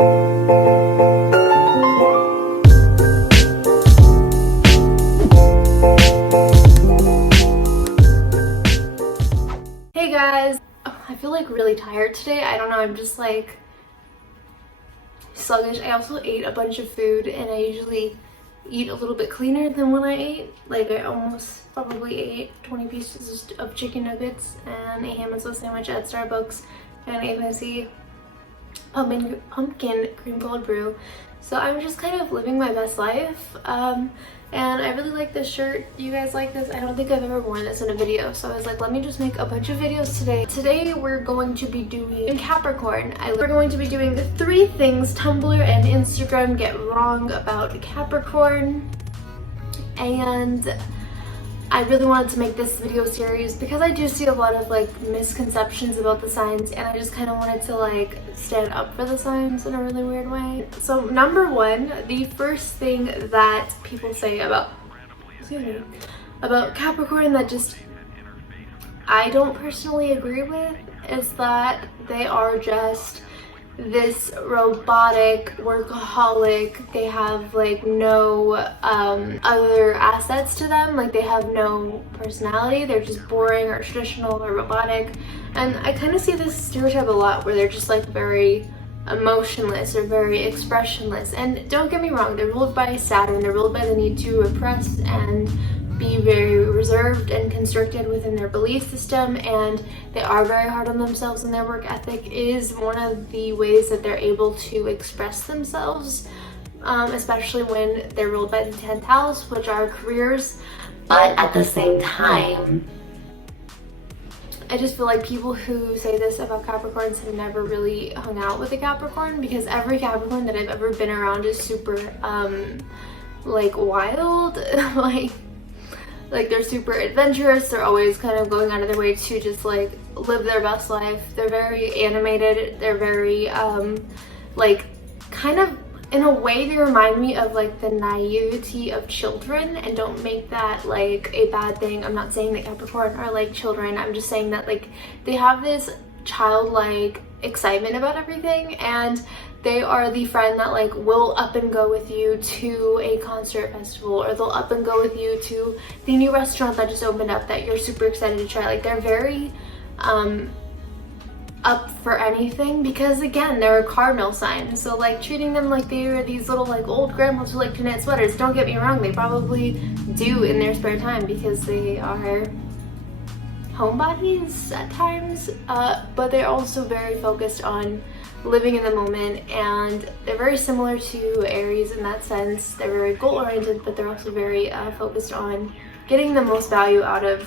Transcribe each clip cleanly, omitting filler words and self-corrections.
Hey guys! Oh, I feel like really tired today. I don't know, I'm just like sluggish. I also ate a bunch of food and I usually eat a little bit cleaner than when I ate. Like I almost probably ate 20 pieces of chicken nuggets and a ham and Swiss sandwich at Starbucks and a fancy pumpkin cream cold brew. So I'm just kind of living my best life. And I really like this shirt. You guys like this? I don't think I've ever worn this in a video, so I was like, let me just make a bunch of videos today. Today we're going to be doing Capricorn. We're going to be doing 3 things Tumblr and Instagram get wrong about Capricorn. And I really wanted to make this video series because I do see a lot of like misconceptions about the signs, and I just kind of wanted to like stand up for the signs in a really weird way. So number 1, the first thing that people say about Capricorn that just I don't personally agree with is that they are just this robotic workaholic. They have like no other assets to them. Like they have no personality. They're just boring or traditional or robotic. And I kind of see this stereotype a lot where they're just like very emotionless or very expressionless. And don't get me wrong, they're ruled by Saturn. They're ruled by the need to repress and be very reserved and constricted within their belief system, and they are very hard on themselves, and their work ethic is one of the ways that they're able to express themselves, especially when they're ruled by the 10th house, which are careers. But at the same time, I just feel like people who say this about Capricorns have never really hung out with a Capricorn, because every Capricorn that I've ever been around is super like wild. like they're super adventurous. They're always kind of going out of their way to just like live their best life. They're very animated. They're very like kind of in a way they remind me of like the naivety of children, and don't make that like a bad thing. I'm not saying that Capricorn are like children. I'm just saying that like they have this childlike excitement about everything, and they are the friend that like will up and go with you to a concert festival, or they'll up and go with you to the new restaurant that just opened up that you're super excited to try. Like they're very up for anything, because again, they're a cardinal sign. So like treating them like they are these little like old grandmas who like to knit sweaters, don't get me wrong, they probably do in their spare time because they are homebodies at times, but they're also very focused on living in the moment, and they're very similar to Aries in that sense. They're very goal-oriented, but they're also very focused on getting the most value out of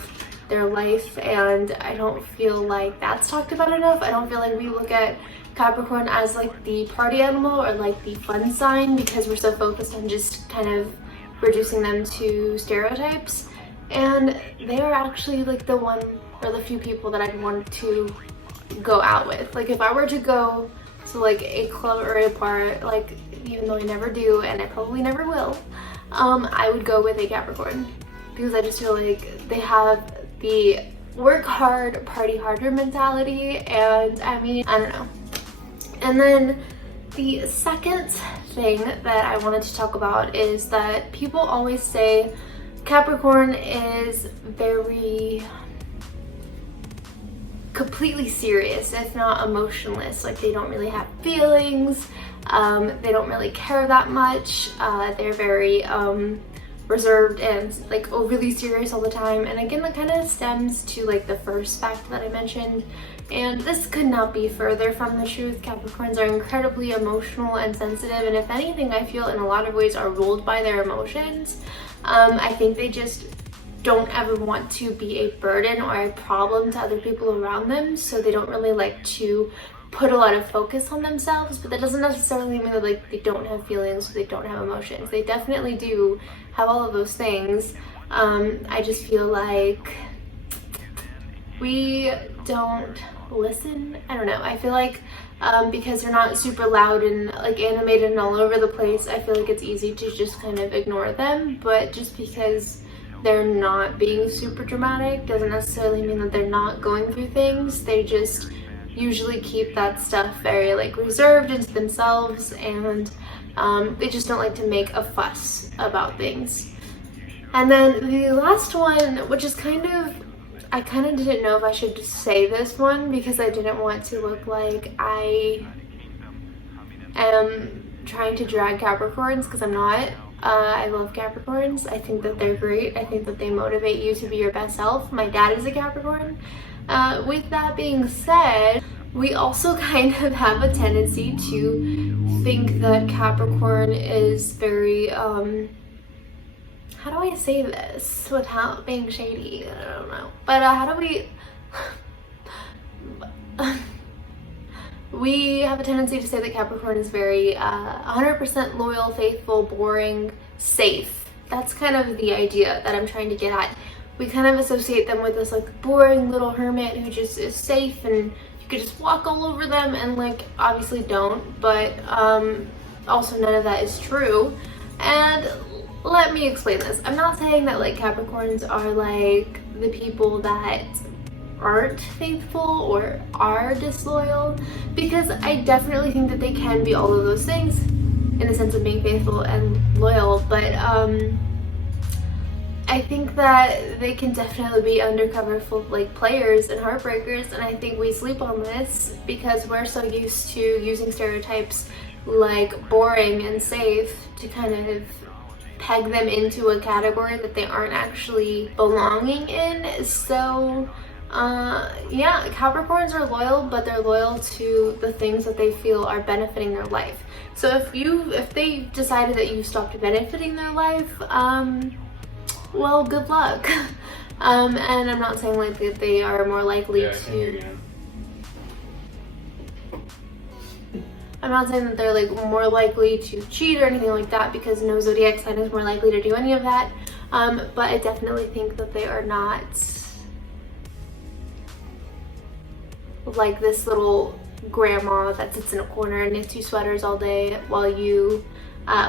their life, and I don't feel like that's talked about enough. I don't feel like we look at Capricorn as like the party animal or like the fun sign, because we're so focused on just kind of reducing them to stereotypes. And they are actually like the one or the few people that I'd want to go out with. Like if I were to go to like a club or a bar, like even though I never do and I probably never will, I would go with a Capricorn, because I just feel like they have the work hard, party harder mentality, and I mean, I don't know. And then the second thing that I wanted to talk about is that people always say Capricorn is very completely serious, if not emotionless. Like they don't really have feelings, they don't really care that much, they're very reserved and like overly serious all the time. And again, that kind of stems to like the first fact that I mentioned, and this could not be further from the truth. Capricorns are incredibly emotional and sensitive, and if anything, I feel in a lot of ways are ruled by their emotions. I think they just don't ever want to be a burden or a problem to other people around them, so they don't really like to put a lot of focus on themselves. But that doesn't necessarily mean that like they don't have feelings or they don't have emotions. They definitely do have all of those things. I just feel like we don't listen. I don't know, I feel like because they're not super loud and like animated and all over the place, I feel like it's easy to just kind of ignore them. But just because they're not being super dramatic doesn't necessarily mean that they're not going through things. They just usually keep that stuff very like reserved into themselves, and they just don't like to make a fuss about things. And then the last one, which is I kind of didn't know if I should say this one because I didn't want to look like I am trying to drag Capricorns, because I'm not. I love Capricorns. I think that they're great. I think that they motivate you to be your best self. My dad is a Capricorn. With that being said, we also kind of have a tendency to think that Capricorn is very, how do I say this without being shady? I don't know. But how do we... we have a tendency to say that Capricorn is very 100% loyal, faithful, boring, safe. That's kind of the idea that I'm trying to get at. We kind of associate them with this like boring little hermit who just is safe and you could just walk all over them, and like obviously don't, but also none of that is true. And let me explain this. I'm not saying that like Capricorns are like the people that aren't faithful or are disloyal, because I definitely think that they can be all of those things in the sense of being faithful and loyal, but I think that they can definitely be undercover full like players and heartbreakers, and I think we sleep on this because we're so used to using stereotypes like boring and safe to kind of peg them into a category that they aren't actually belonging in. So yeah, Capricorns are loyal, but they're loyal to the things that they feel are benefiting their life. So if they decided that you stopped benefiting their life, well, good luck. And I'm not saying like that they are more likely to... I'm not saying that they're like more likely to cheat or anything like that, because no zodiac sign is more likely to do any of that. But I definitely think that they are not like this little grandma that sits in a corner and knits you sweaters all day while you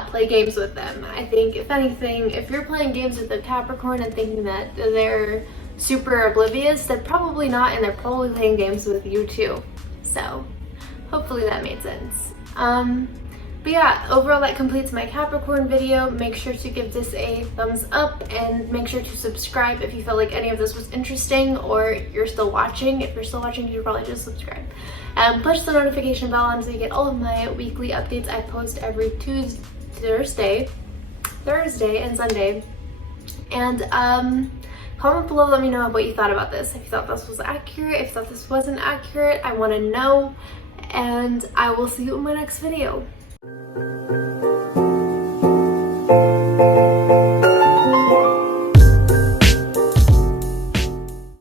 play games with them. I think if anything, if you're playing games with a Capricorn and thinking that they're super oblivious, they're probably not, and they're probably playing games with you too. So hopefully that made sense. But yeah, overall that completes my Capricorn video. Make sure to give this a thumbs up and make sure to subscribe if you felt like any of this was interesting or you're still watching. If you're still watching, you should probably just subscribe. Push the notification bell on so you get all of my weekly updates. I post every Thursday and Sunday. And comment below, let me know what you thought about this. If you thought this was accurate, if you thought this wasn't accurate, I want to know. And I will see you in my next video.